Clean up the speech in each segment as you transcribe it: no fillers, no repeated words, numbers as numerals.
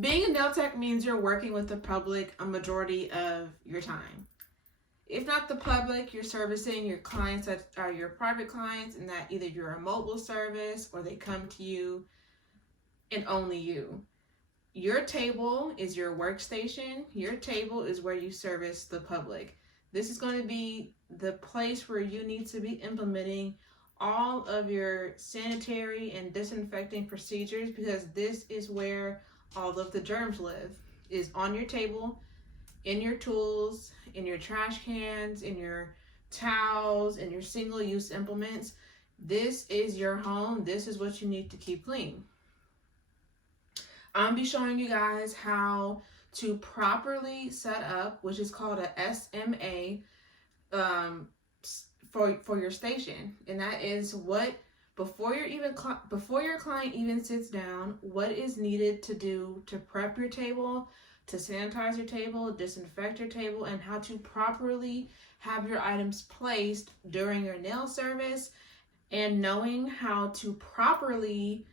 Being a nail tech means you're working with the public a majority of your time. If not the public, you're servicing your clients that are your private clients, and that either you're a mobile service or they come to you and only you. Your table is your workstation. Your table is where you service the public. This is going to be the place where you need to be implementing all of your sanitary and disinfecting procedures, because this is where all of the germs live, is on your table, in your tools, in your trash cans, in your towels, in your single-use implements. This is your home. This is what you need to keep clean. I'm going to be showing you guys how to properly set up, which is called a SMA, for your station. And that is what, before your client even sits down, what is needed to do to prep your table, to sanitize your table, disinfect your table, and how to properly have your items placed during your nail service, and knowing how to properly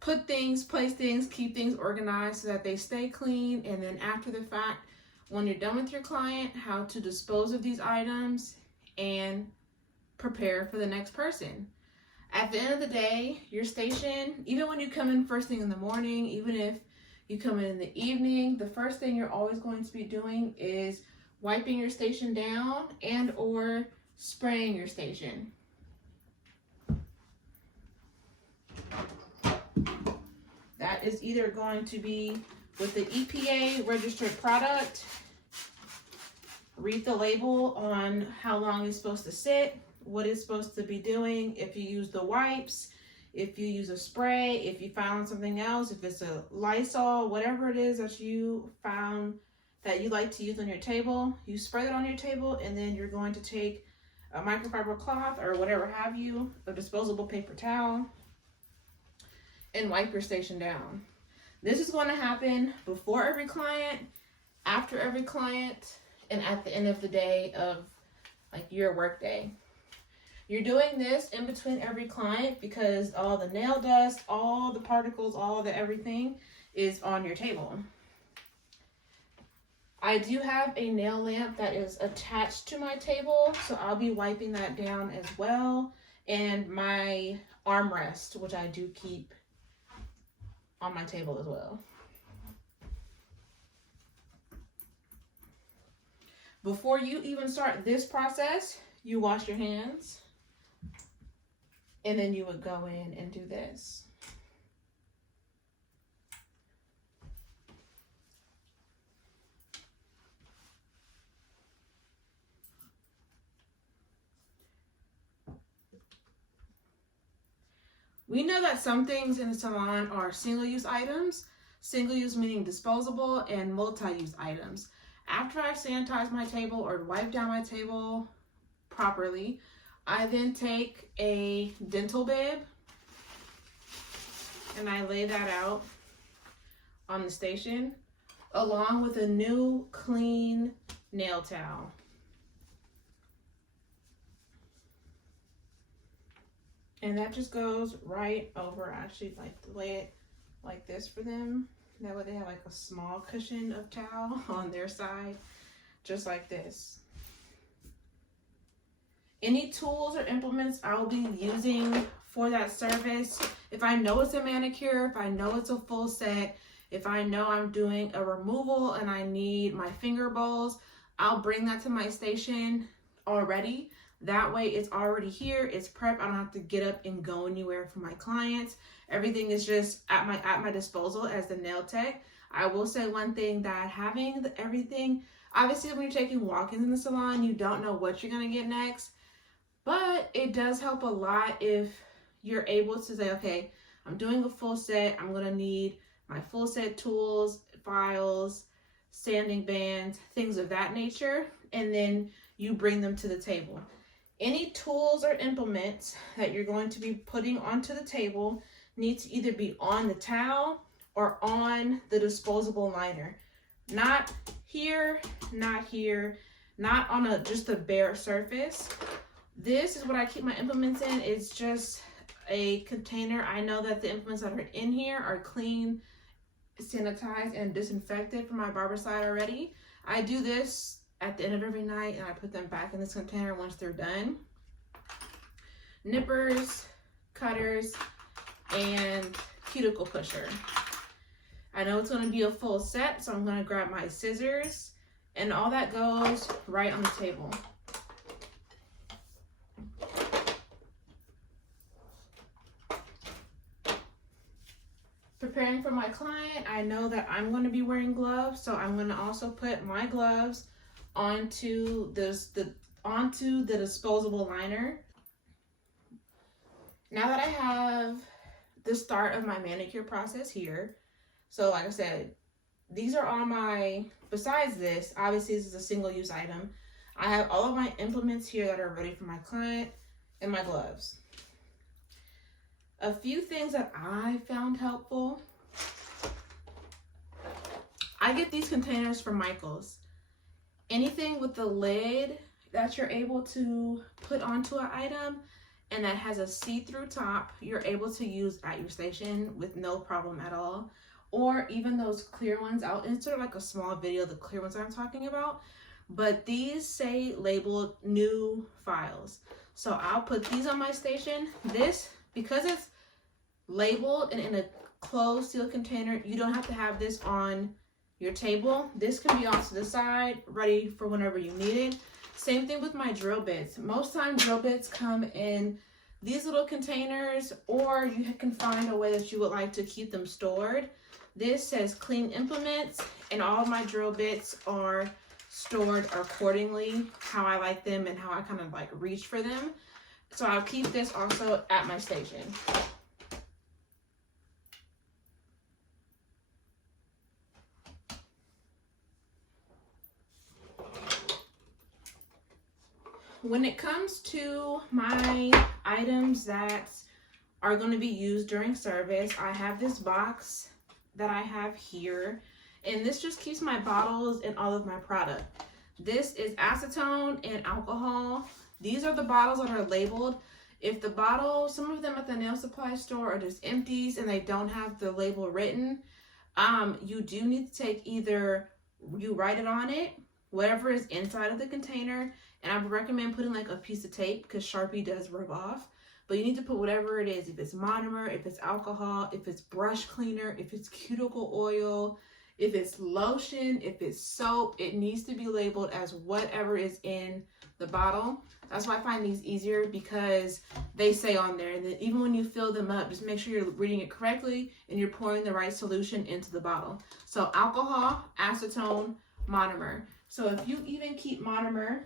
put things, place things, keep things organized so that they stay clean. And then after the fact, when you're done with your client, how to dispose of these items and prepare for the next person. At the end of the day, your station, even when you come in first thing in the morning, even if you come in the evening, the first thing you're always going to be doing is wiping your station down and or spraying your station. That is either going to be with the EPA registered product. Read the label on how long it's supposed to sit, what it's supposed to be doing, if you use the wipes, if you use a spray, if you found something else, if it's a Lysol, whatever it is that you found that you like to use on your table, you spray that on your table, and then you're going to take a microfiber cloth or whatever have you, a disposable paper towel, and wipe your station down. This is going to happen before every client, after every client, and at the end of the day of like your work day. You're doing this in between every client because all the nail dust, all the particles, all the everything is on your table. I do have a nail lamp that is attached to my table, so I'll be wiping that down as well. And my armrest, which I do keep on my table as well. Before you even start this process, you wash your hands, and then you would go in and do this. We know that some things in the salon are single-use items, single-use meaning disposable, and multi-use items. After I've sanitized my table or wiped down my table properly, I then take a dental bib and I lay that out on the station along with a new clean nail towel. And that just goes right over. I actually like to lay it like this for them. That way they have like a small cushion of towel on their side, just like this. Any tools or implements I will be using for that service, if I know it's a manicure, if I know it's a full set, if I know I'm doing a removal and I need my finger bowls, I'll bring that to my station already. That way it's already here, it's prepped. I don't have to get up and go anywhere for my clients. Everything is just at my disposal as the nail tech. I will say one thing, that having everything, obviously when you're taking walk-ins in the salon, you don't know what you're gonna get next. But it does help a lot if you're able to say, okay, I'm doing a full set. I'm going to need my full set tools, files, sanding bands, things of that nature. And then you bring them to the table. Any tools or implements that you're going to be putting onto the table need to either be on the towel or on the disposable liner. Not here, not here, not on just a bare surface. This is what I keep my implements in. It's just a container. I know that the implements that are in here are clean sanitized and disinfected from my Barbicide already. I do this at the end of every night, and I put them back in this container once they're done. Nippers, cutters, and cuticle pusher. I know it's going to be a full set, so I'm going to grab my scissors, and all that goes right on the table. Preparing for my client, I know that I'm going to be wearing gloves, so I'm going to also put my gloves onto the disposable liner. Now that I have the start of my manicure process here, so like I said, these are all my, besides this, obviously this is a single-use item, I have all of my implements here that are ready for my client and my gloves. A few things that I found helpful. I get these containers from Michaels. Anything with the lid that you're able to put onto an item and that has a see-through top, you're able to use at your station with no problem at all. Or even those clear ones, I'll insert like a small video of the clear ones I'm talking about. But these say labeled new files. So I'll put these on my station. This, because it's labeled and in a closed sealed container, you don't have to have this on your table. This can be off to the side, ready for whenever you need it. Same thing with my drill bits. Most times drill bits come in these little containers, or you can find a way that you would like to keep them stored. This says clean implements, and all of my drill bits are stored accordingly, how I like them and how I kind of like reach for them. So I'll keep this also at my station. When it comes to my items that are going to be used during service, I have this box that I have here, and this just keeps my bottles and all of my product. This is acetone and alcohol. These are the bottles that are labeled. If the bottle, some of them at the nail supply store are just empties and they don't have the label written, you do need to take either, you write it on it, whatever is inside of the container, and I would recommend putting like a piece of tape because Sharpie does rub off. But you need to put whatever it is, if it's monomer, if it's alcohol, if it's brush cleaner, if it's cuticle oil, if it's lotion, if it's soap, it needs to be labeled as whatever is in the bottle. That's why I find these easier, because they say on there, and then even when you fill them up, just make sure you're reading it correctly and you're pouring the right solution into the bottle. So alcohol, acetone, monomer. So if you even keep monomer,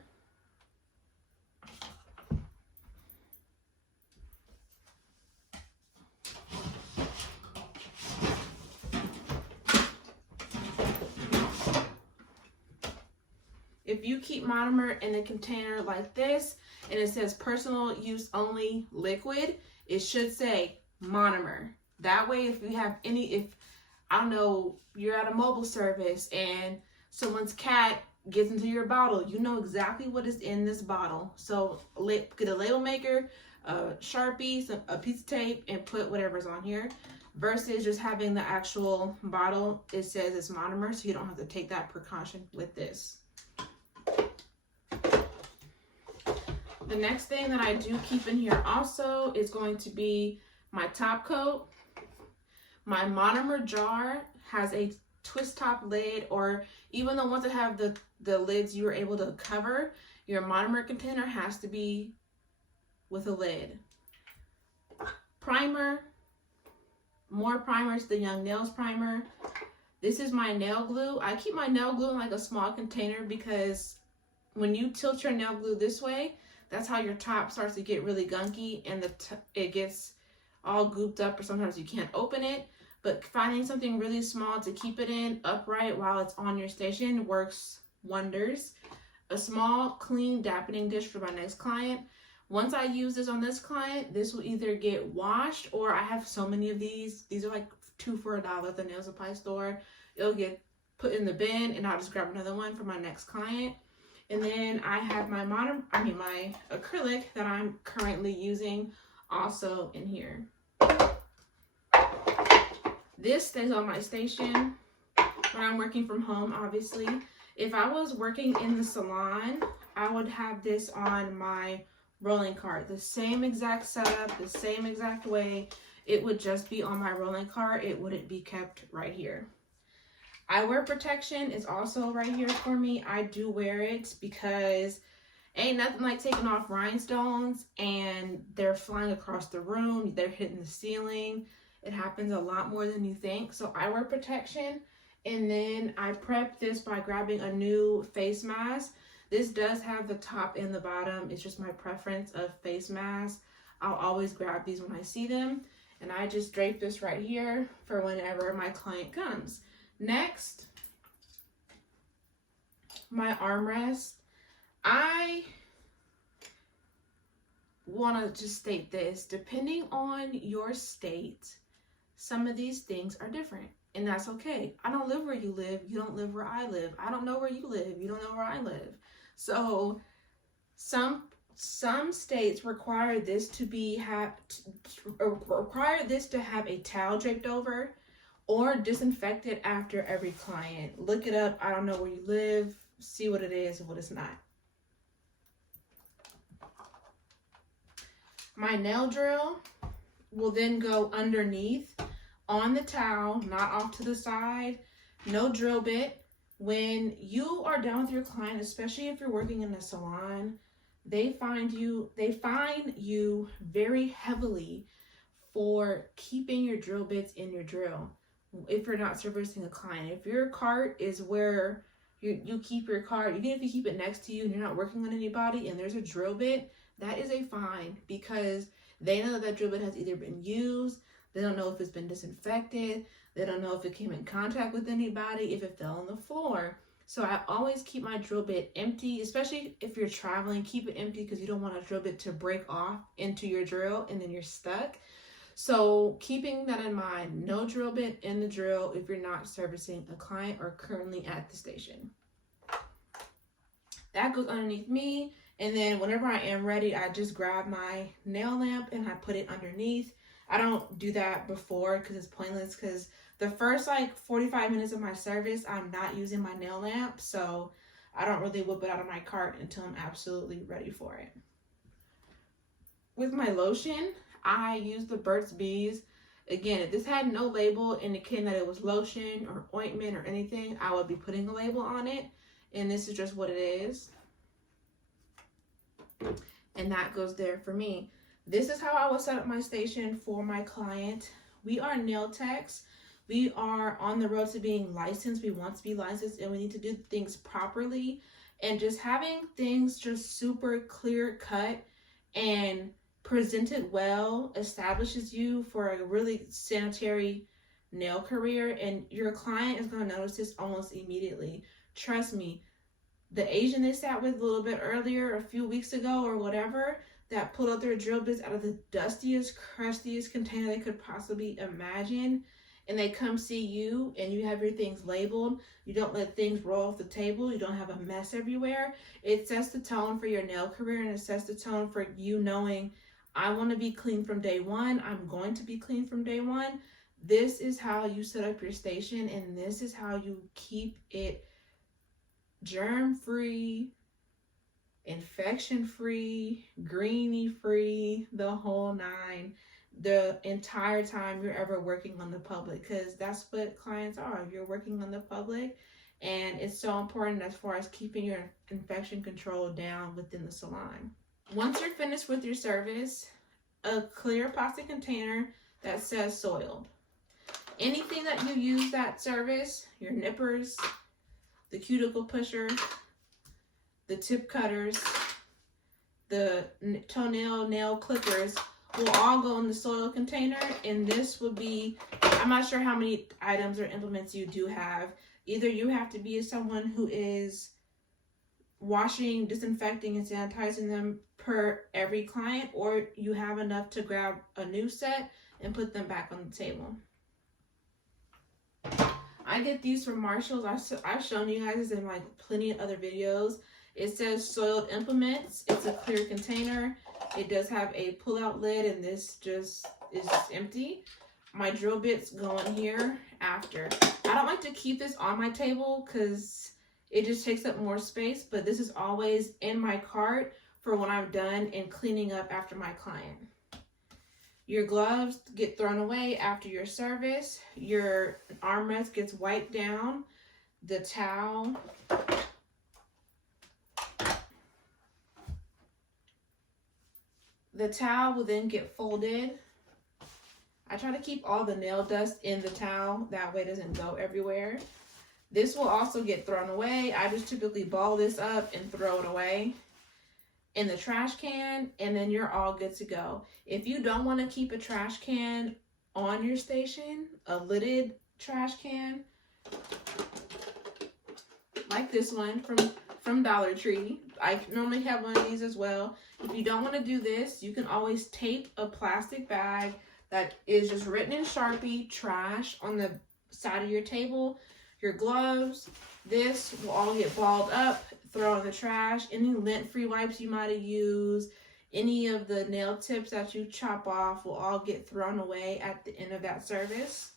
if you keep monomer in a container like this and it says personal use only liquid, it should say monomer. That way, if you have any, if I don't know, you're at a mobile service and someone's cat gets into your bottle, you know exactly what is in this bottle. So get a label maker, a Sharpie, a piece of tape, and put whatever's on here. Versus just having the actual bottle, it says it's monomer, so you don't have to take that precaution with this. The next thing that I do keep in here also is going to be my top coat. My monomer jar has a twist top lid, or even the ones that have the lids you were able to cover, your monomer container has to be with a lid. Primer, more primers, the Young Nails primer. This is my nail glue. I keep my nail glue in like a small container because when you tilt your nail glue this way, that's how your top starts to get really gunky and it gets all gooped up, or sometimes you can't open it. But finding something really small to keep it in upright while it's on your station works wonders. A small, clean dampening dish for my next client. Once I use this on this client, this will either get washed, or I have so many of these. These are like 2 for $1 at the nail supply store. It'll get put in the bin, and I'll just grab another one for my next client. And then I have my my acrylic that I'm currently using also in here. This stays on my station when I'm working from home, obviously. If I was working in the salon, I would have this on my rolling cart. The same exact setup, the same exact way. It would just be on my rolling cart. It wouldn't be kept right here. Eyewear protection is also right here for me. I do wear it because ain't nothing like taking off rhinestones and they're flying across the room. They're hitting the ceiling. It happens a lot more than you think. So eyewear protection. And then I prep this by grabbing a new face mask. This does have the top and the bottom. It's just my preference of face mask. I'll always grab these when I see them. And I just drape this right here for whenever my client comes. Next, my armrest. I want to just state this. Depending on your state, some of these things are different. And that's okay. I don't live where you live. You don't live where I live. I don't know where you live. You don't know where I live. So some states require this to have a towel draped over or disinfected after every client. Look it up. I don't know where you live. See what it is and what it's not. My nail drill will then go underneath on the towel, not off to the side. No drill bit. When you are done with your client, especially if you're working in a salon, they find you very heavily for keeping your drill bits in your drill. If you're not servicing a client, if your cart is where you keep your cart, even if you keep it next to you and you're not working on anybody and there's a drill bit, that is a fine because they know that drill bit has either been used, they don't know if it's been disinfected, they don't know if it came in contact with anybody, if it fell on the floor. So I always keep my drill bit empty, especially if you're traveling, keep it empty because you don't want a drill bit to break off into your drill and then you're stuck. So keeping that in mind, no drill bit in the drill if you're not servicing a client or currently at the station. That goes underneath me. And then whenever I am ready, I just grab my nail lamp and I put it underneath. I don't do that before because it's pointless because the first 45 minutes of my service, I'm not using my nail lamp. So I don't really whip it out of my cart until I'm absolutely ready for it. With my lotion, I use the Burt's Bees. Again, if this had no label indicating that it was lotion or ointment or anything, I would be putting a label on it. And this is just what it is. And that goes there for me. This is how I will set up my station for my client. We are nail techs. We are on the road to being licensed. We want to be licensed and we need to do things properly. And just having things just super clear cut and presented well establishes you for a really sanitary nail career, and your client is going to notice this almost immediately. Trust me, the Asian they sat with a little bit earlier, a few weeks ago or whatever, that pulled out their drill bits out of the dustiest, crustiest container they could possibly imagine, and they come see you and you have your things labeled, you don't let things roll off the table, you don't have a mess everywhere. It sets the tone for your nail career and it sets the tone for you knowing, I want to be clean from day one. I'm going to be clean from day one. This is how you set up your station and this is how you keep it germ-free, infection-free, greeny-free, the whole nine, the entire time you're ever working on the public, because that's what clients are. You're working on the public, and it's so important as far as keeping your infection control down within the salon. Once you're finished with your service, a clear plastic container that says soiled. Anything that you use that service, your nippers, the cuticle pusher, the tip cutters, the toenail nail clippers will all go in the soil container. And this would be, I'm not sure how many items or implements you do have. Either you have to be someone who is washing, disinfecting, and sanitizing them per every client, or you have enough to grab a new set and put them back on the table. I get these from Marshalls. I've shown you guys this in plenty of other videos. It says soiled implements. It's a clear container. It does have a pull-out lid, and this just is empty. my drill bits go in here after. I don't like to keep this on my table because it just takes up more space, but this is always in my cart for when I'm done and cleaning up after my client. Your gloves get thrown away after your service. Your armrest gets wiped down. The towel. The towel will then get folded. I try to keep all the nail dust in the towel. That way it doesn't go everywhere. This will also get thrown away. I just typically ball this up and throw it away in the trash can, and then you're all good to go. If you don't want to keep a trash can on your station, a lidded trash can, like this one from Dollar Tree. I normally have one of these as well. If you don't want to do this, you can always tape a plastic bag that is just written in Sharpie, trash, on the side of your table. Your gloves, this will all get balled up, throw in the trash. Any lint-free wipes you might have used, any of the nail tips that you chop off will all get thrown away at the end of that service.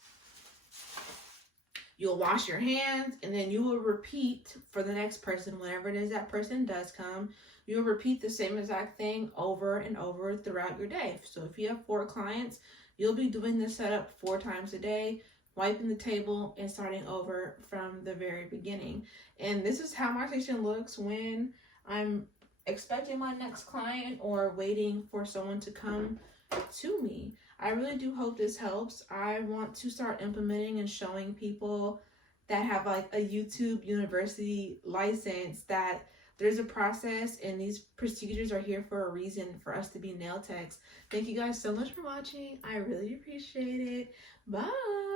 You'll wash your hands, and then you will repeat for the next person, whenever it is that person does come. You'll repeat the same exact thing over and over throughout your day. So if you have 4 clients, you'll be doing this setup 4 times a day, wiping the table and starting over from the very beginning. And this is how my station looks when I'm expecting my next client or waiting for someone to come to me. I really do hope this helps. I want to start implementing and showing people that have like a YouTube University license that there's a process and these procedures are here for a reason for us to be nail techs. Thank you guys so much for watching. I really appreciate it. Bye.